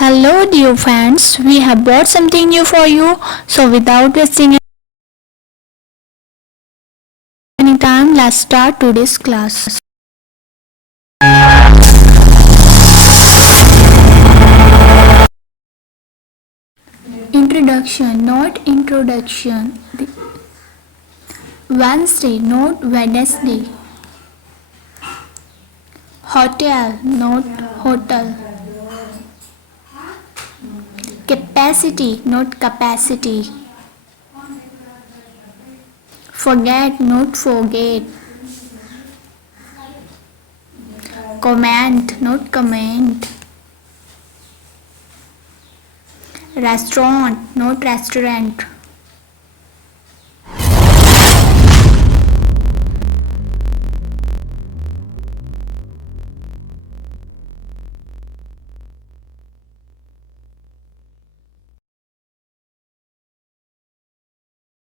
Hello, dear friends. We have brought something new for you. So, without wasting any time, let's start today's class. Introduction, not introduction. Wednesday, not Wednesday. Hotel, not hotel. Capacity, not capacity. Forget, not forget. Command, not comment. Restaurant, not restaurant.